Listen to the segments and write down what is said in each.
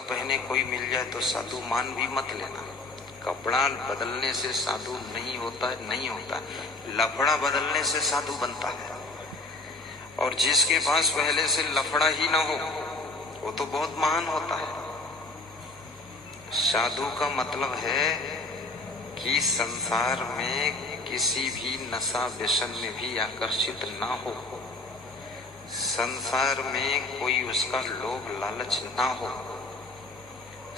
पहने कोई मिल जाए तो साधु मान भी मत लेना। कपड़ा बदलने से साधु नहीं होता, नहीं होता। लफड़ा बदलने से साधु बनता है। और जिसके पास पहले से लफड़ा ही ना हो वो तो बहुत महान होता है। साधु का मतलब है कि संसार में किसी भी नशा व्यसन में भी आकर्षित ना हो, संसार में कोई उसका लोभ लालच ना हो,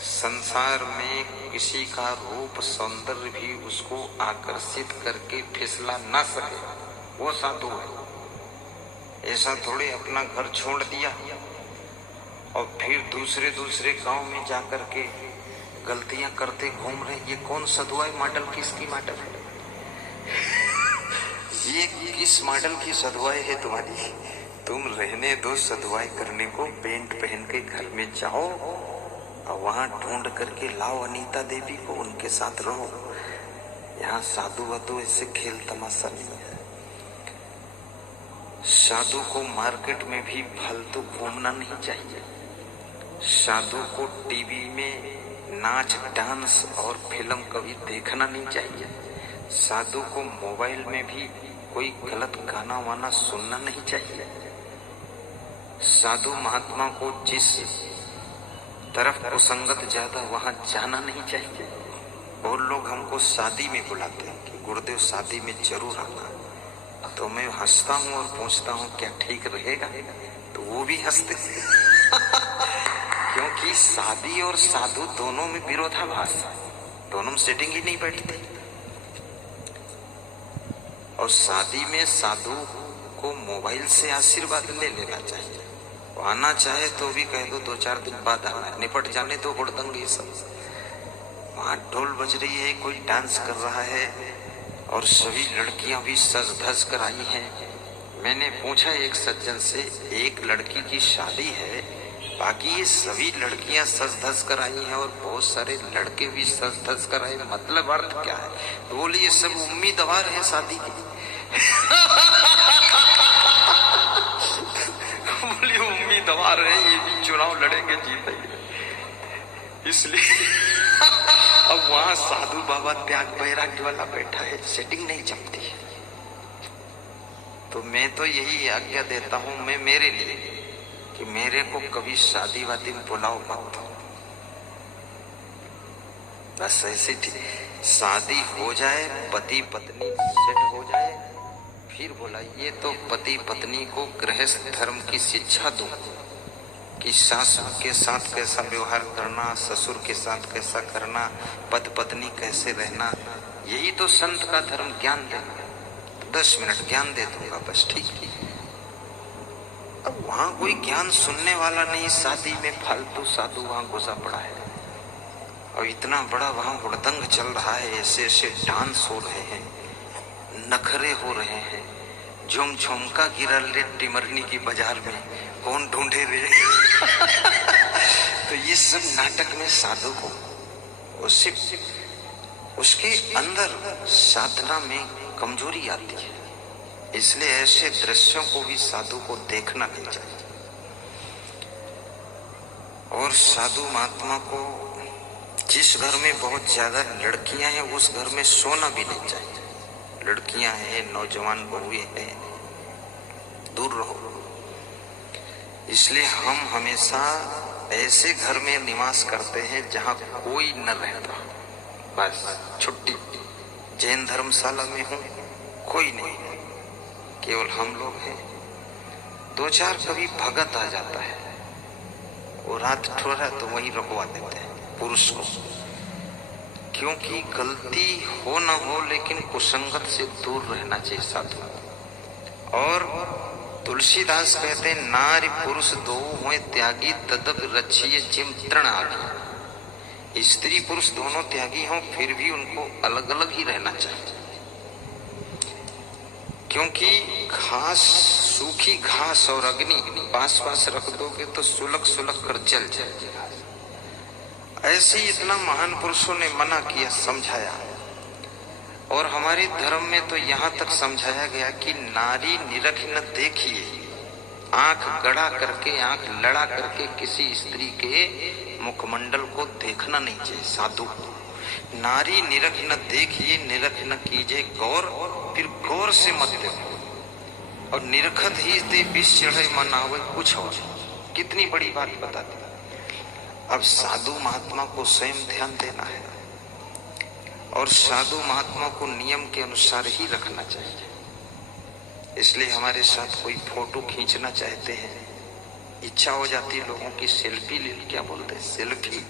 संसार में किसी का रूप सौंदर्य भी उसको आकर्षित करके फिसला ना सके, वो साधु है। ऐसा थोड़े अपना घर छोड़ दिया और फिर दूसरे दूसरे गांव में जाकर के गलतियां करते घूम रहे। ये कौन साधु है? मॉडल किसकी मॉडल है? ये किस मॉडल की सधुआई है तुम्हारी? तुम रहने दो सधुआई करने को, पेंट पहन के घर में जाओ और वहां ढूंढ करके लाओ अनीता देवी को, उनके साथ रहो। यहाँ साधु वधु ऐसे खेल तमाशा नहीं है। साधु को मार्केट में भी फालतू घूमना नहीं चाहिए। साधु को टीवी में नाच डांस और फिल्म कभी देखना नहीं चाहिए। साधु को मोबाइल में भी कोई गलत गाना वाना सुनना नहीं चाहिए। साधु महात्मा को जिस तरफ कुसंगत ज्यादा वहां जाना नहीं चाहिए। और लोग हमको शादी में बुलाते हैं कि गुरुदेव शादी में जरूर आना, तो मैं हंसता हूँ और पूछता हूँ क्या ठीक रहेगा? तो वो भी हंसते क्योंकि शादी और साधु दोनों में विरोधाभास, दोनों में सेटिंग ही नहीं बैठती। और शादी में साधु को मोबाइल से आशीर्वाद ले लेना चाहिए। वो आना चाहे तो भी कह दो 2-4 दिन बाद आना, निपट जाने तो हुड़दंग ये सब। वहां ढोल बज रही है, कोई डांस कर रहा है और सभी लड़कियां भी सज धज कर आई हैं। मैंने पूछा एक सज्जन से, एक लड़की की शादी है, बाकी ये सभी लड़कियां सज धज कर आई हैं और बहुत सारे लड़के भी सज धज कर आए, मतलब अर्थ क्या है? तो बोले ये सब उम्मीदवार हैं शादी के। बोले उम्मीदवार है, ये भी चुनाव लड़ेंगे, जीतेंगे, इसलिए अब वहां साधु बाबा त्याग वैराग्य वाला बैठा है, सेटिंग नहीं जमती है। तो मैं तो यही आज्ञा देता हूं मैं मेरे लिए कि मेरे को कभी शादी वादी में बुलाओ मत। बस ऐसे ठीक शादी हो जाए, पति पत्नी सेट हो जाए, फिर बोला ये तो पति पत्नी को गृहस्थ धर्म की शिक्षा दूं कि सास के साथ कैसा व्यवहार करना, ससुर के साथ कैसा करना, पति पत्नी कैसे रहना, यही तो संत का धर्म ज्ञान देना। 10 मिनट ज्ञान दे दूंगा बस, ठीक है। अब वहां कोई ज्ञान सुनने वाला नहीं, शादी में फालतू साधु वहां घुसा पड़ा है और इतना बड़ा वहां हुड़दंग चल रहा है, ऐसे ऐसे डांस हो रहे हैं, नखरे हो रहे हैं, झुम झुमका गिरा ले टिमरनी की बाजार में, कौन ढूंढे रे। तो ये सब नाटक में साधु को उसके अंदर साधना में कमजोरी आती है, इसलिए ऐसे दृश्यों को भी साधु को देखना नहीं चाहिए। और साधु महात्मा को जिस घर में बहुत ज्यादा लड़कियां हैं उस घर में सोना भी नहीं चाहिए। लड़कियां हैं, नौजवान बहुएं हैं, दूर रहो। इसलिए हम हमेशा ऐसे घर में निवास करते हैं जहां कोई न रहता, बस छुट्टी। जैन धर्मशाला में हूं, कोई नहीं, केवल हम लोग हैं। 2-4 कभी भगत आ जाता है, वो रात ठोरा तो वहीं रुकवा देते हैं पुरुष को, क्योंकि गलती हो ना हो लेकिन कुसंगत से दूर रहना चाहिए साधु। और तुलसीदास कहते हैं नारी पुरुष दो हुए त्यागी तदप रचिए जिम तृण आगे। स्त्री पुरुष दोनों त्यागी हों फिर भी उनको अलग अलग ही रहना चाहिए, क्योंकि घास, सूखी घास और अग्नि पास पास रख दोगे तो सुलग सुलग कर जल जाएगा। ऐसे ही इतना महान पुरुषों ने मना किया, समझाया। और हमारे धर्म में तो यहाँ तक समझाया गया कि नारी निरख न देखिए, आंख गड़ा करके, आंख लड़ा करके किसी स्त्री के मुखमंडल को देखना नहीं चाहिए। साधु नारी निरख न देखिए, निरख न कीजिए गौर, फिर गौर से मत देखो। और निरखत ही ते विष चढ़े मन आवे कुछ और। कितनी बड़ी बात बता दी। अब साधु महात्मा को स्वयं ध्यान देना है और साधु महात्मा को नियम के अनुसार ही रखना चाहिए। इसलिए हमारे साथ कोई फोटो खींचना चाहते हैं, इच्छा हो जाती लोगों की सेल्फी ले, क्या बोलते हैं सेल्फी,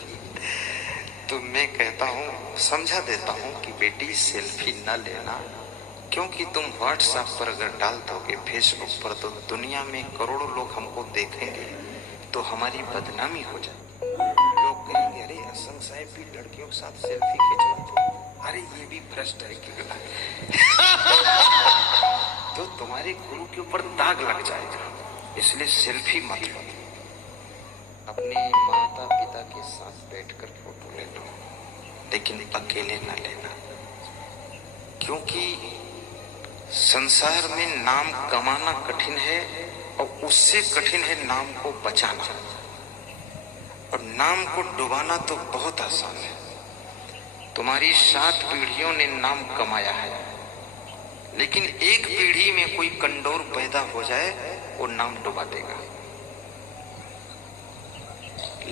तो मैं कहता हूँ, समझा देता हूँ कि बेटी सेल्फी न लेना, क्योंकि तुम व्हाट्सएप पर अगर डाल दोगे, फेसबुक पर, तो दुनिया में करोड़ों लोग हमको देखेंगे तो हमारी बदनामी हो जाए। लोग कहेंगे अरे असंग साहब भी लड़कियों के साथ सेल्फी खिंचवाते, अरे ये भी भ्रष्ट है कि तो तुम्हारे गुरु के ऊपर दाग लग जाएगा। इसलिए सेल्फी मत लो, अपने माता पिता के साथ बैठकर फोटो ले लो, लेकिन अकेले न लेना। क्योंकि संसार में नाम कमाना कठिन है और उससे कठिन है नाम को बचाना, और नाम को डुबाना तो बहुत आसान है। तुम्हारी 7 पीढ़ियों ने नाम कमाया है, लेकिन एक पीढ़ी में कोई कंडोर पैदा हो जाए वो नाम डुबा देगा।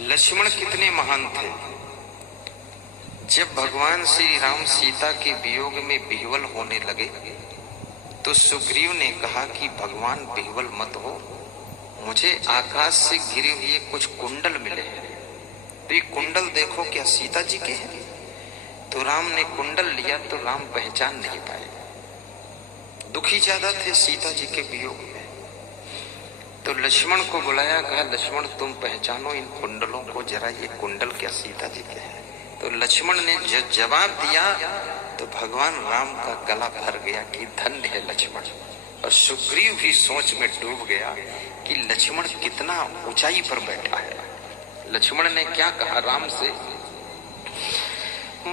लक्ष्मण कितने महान थे। जब भगवान श्री राम सीता के वियोग में विह्वल होने लगे तो सुग्रीव ने कहा कि भगवान विह्वल मत हो, मुझे आकाश से गिरे हुए कुछ कुंडल मिले हैं, तो ये कुंडल देखो क्या सीता जी के हैं। तो राम ने कुंडल लिया तो राम पहचान नहीं पाए, दुखी ज्यादा थे सीता जी के वियोग में। तो लक्ष्मण को बुलाया, कहा लक्ष्मण तुम पहचानो इन कुंडलों को जरा, ये कुंडल क्या सीता जी के हैं। तो लक्ष्मण ने जवाब दिया तो भगवान राम का गला भर गया कि धन्य है लक्ष्मण। और सुग्रीव भी सोच में डूब गया कि लक्ष्मण कितना ऊंचाई पर बैठा है। लक्ष्मण ने क्या कहा राम से,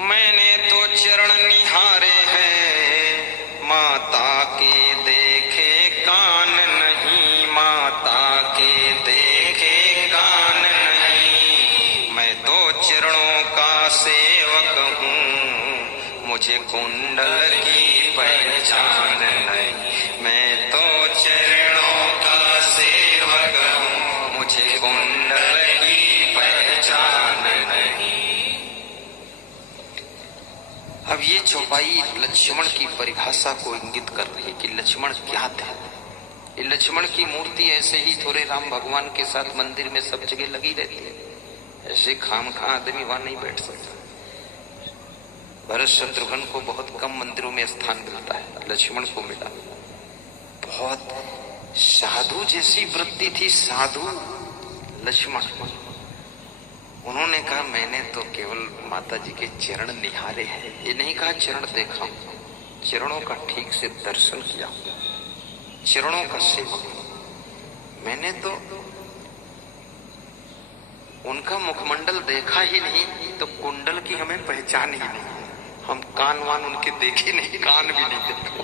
मैंने तो चरण निहारे हैं, माता के देखे कान नहीं, माता के देखे कान नहीं, मैं तो चरणों का सेवक हूँ, मुझे कुंडल की पहचान नहीं, मैं तो चरणों का सेवक हूँ, मुझे कुंडल की पहचान नहीं। अब ये चौपाई लक्ष्मण की परिभाषा को इंगित कर रही है कि लक्ष्मण क्या थे। ये लक्ष्मण की मूर्ति ऐसे ही थोड़े राम भगवान के साथ मंदिर में सब जगह लगी रहती है, ऐसे खामखा आदमी वहां नहीं बैठ सकता। भरत शत्रुघ्न को बहुत कम मंदिरों में स्थान मिलता है, लक्ष्मण को मिला। बहुत साधु जैसी वृत्ति थी, साधु लक्ष्मण। उन्होंने कहा मैंने तो केवल माता जी के चरण निहारे हैं, ये नहीं कहा चरण देखा, चरणों का ठीक से दर्शन किया, चरणों का सेवक। मैंने तो उनका मुखमंडल देखा ही नहीं, तो कुंडल की हमें पहचान ही नहीं। हम कान वान उनके देखे नहीं, कान भी नहीं देखा,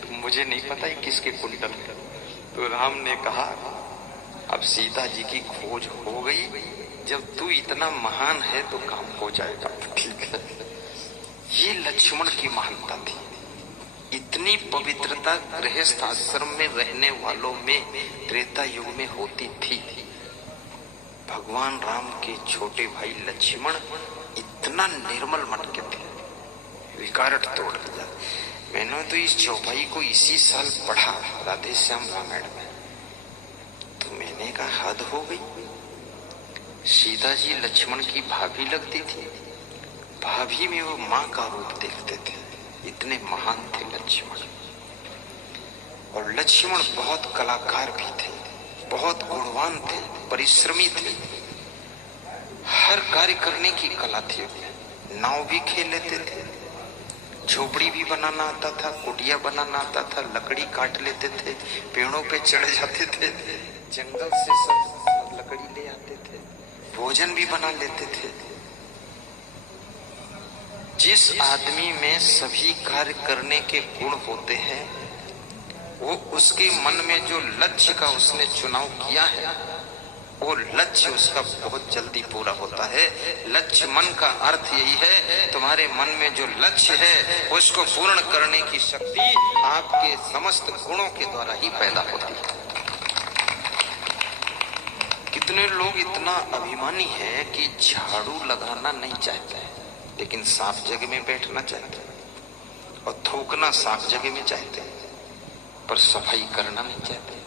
तो मुझे नहीं पता है किसके कुंडल। तो राम ने कहा अब सीता जी की खोज हो गई, जब तू इतना महान है तो काम हो जाएगा, ठीक है। ये लक्ष्मण की महानता थी। इतनी पवित्रता गृहस्थ आश्रम में रहने वालों में त्रेता युग में होती थी। भगवान राम के छोटे भाई लक्ष्मण इतना निर्मल मन के थे, विकारट तोड़ दिया। मैंने तो इस चौपाई को इसी साल पढ़ा राधे श्याम रामायण में, तो मैंने कहा हद हो गई। सीता जी लक्ष्मण की भाभी लगती थी, भाभी में वो माँ का रूप देखते थे, इतने महान थे लक्ष्मण। और लक्ष्मण बहुत कलाकार भी थे, बहुत गुणवान थे, परिश्रमी थे, हर कार्य करने की कला थी। नाव भी खेल लेते थे, झोपड़ी भी बनाना आता था, कुटिया बनाना आता था, लकड़ी काट लेते थे, पेड़ों पे चढ़ जाते थे, जंगल से सब लकड़ी ले आते थे, भोजन भी बना लेते थे। जिस आदमी में सभी कार्य करने के गुण होते हैं, वो उसके मन में जो लक्ष्य का उसने चुनाव किया है वो लक्ष्य उसका बहुत जल्दी पूरा होता है। लक्ष्य मन का अर्थ यही है, तुम्हारे मन में जो लक्ष्य है उसको पूर्ण करने की शक्ति आपके समस्त गुणों के द्वारा ही पैदा होती है। कितने लोग इतना अभिमानी है कि झाड़ू लगाना नहीं चाहते हैं, लेकिन साफ जगह में बैठना चाहते हैं, और थूकना साफ जगह में चाहते हैं, पर सफाई करना नहीं चाहते।